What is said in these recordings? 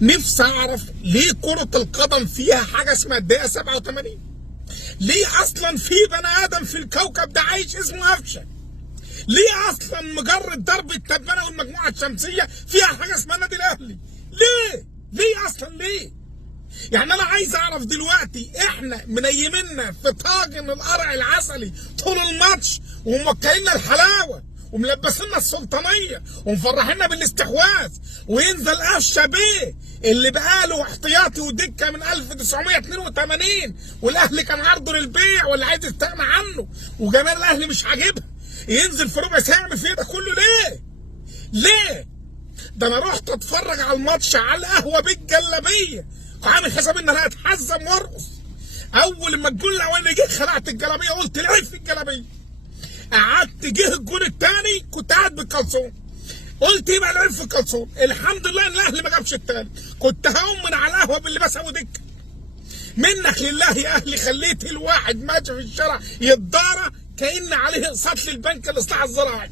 نفسي اعرف ليه كرة القدم فيها حاجة اسمها الدقيقة 87؟ ليه اصلا في بني ادم في الكوكب ده عايش اسمه قفشه؟ ليه اصلا مجرة درب التبانة والمجموعة الشمسية فيها حاجة اسمها النادي الاهلي؟ ليه اصلا ليه؟ يعني انا عايز اعرف دلوقتي احنا منيمنا في طاجن القرع العسلي طول الماتش وموكلينا الحلاوه وملبسينا السلطانيه ومفرحينا بالاستحواذ، وينزل قفشه بيه اللي بقاله احتياطي ودكه من 1982 والاهلي كان عرضه للبيع واللي عايز يستغنى عنه وجماهير الاهلي مش عاجبها، ينزل في ربع ساعه يعمل فيه ده كله ليه؟ ده انا رحت اتفرج على الماتش على القهوه بالجلابيه وعامل حساب ان انا هتحزم وارقص. اول ما الجول الاولاني جه خلعت الجلابيه قلت لعب في الجلابيه. قعدت جه الجول الثاني كنت قاعد بالكلسون قلت يبقى لعب في الكلسون. الحمد لله ان الاهلي ما جابش الثاني، كنت هقوم من على القهوه باللي بسوي دكه. منك لله يا اهلي خليت الواحد ماشي في الشارع يتضارى كأن عليه اقساط للبنك الاصلاح الزراعي.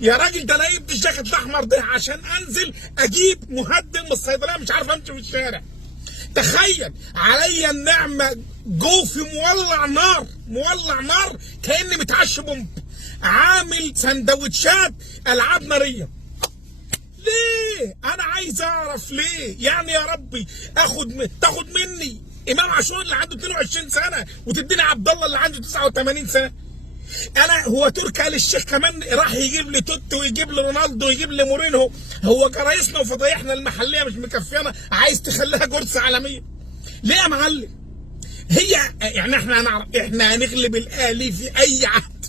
يا راجل ده انا جبت الجاكيت الاحمر ده عشان انزل اجيب مهدم من الصيدليه، مش عارف امشي في الشارع. تخيل عليا النعمه جوفي مولع نار كاني متعشى بومب، عامل سندوتشات العاب ناريه. ليه؟ انا عايز اعرف ليه؟ يعني يا ربي تاخد مني امام عاشور اللي عنده 22 سنه وتديني عبد الله اللي عنده 89 سنه. هو تركي آل الشيخ كمان راح يجيب لي توتي ويجيب لي رونالدو ويجيب لي مورينهو. هو جرايسنا وفضايحنا المحليه مش مكفيانا، عايز تخليها جرس عالميه. ليه يا معلم؟ هي يعني احنا هنغلب الاهلي في اي عهد.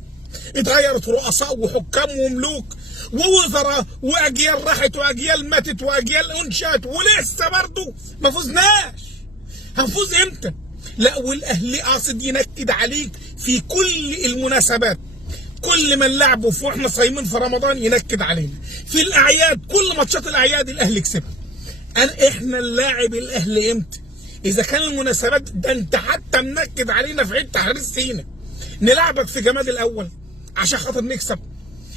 اتغيرت رؤساء وحكام وملوك ووزراء واجيال راحت واجيال ماتت واجيال انشات ولسه برضه ما فزناش. هنفوز امتى؟ لا، والاهلي قاصد ينكد عليك في كل المناسبات. كل ما نلعبه في واحنا صايمين في رمضان ينكد علينا. في الاعياد كل ماتشات الاعياد الاهلي كسبها. احنا نلاعب الاهلي امتى؟ اذا كان المناسبات ده انت حتى منكد علينا في عيد تحرير سينا نلعبك في جماد الاول عشان خاطر نكسب.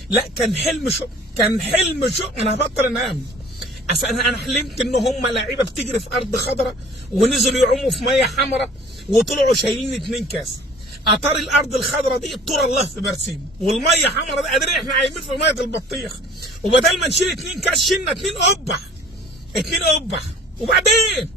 لا، كان حلم شو انا هبطل انام. اصل انا حلمت ان هم لعيبه بتجري في ارض خضراء ونزلوا يعوموا في ميه حمراء وطلعوا شايلين 2 كاس. اطار الارض الخضراء دي طور الله في برسيم، والميه حمراء دي قادرين احنا عايمين في ميه البطيخ، وبدل ما نشيل 2 كاس شلنا 2 قبح. وبعدين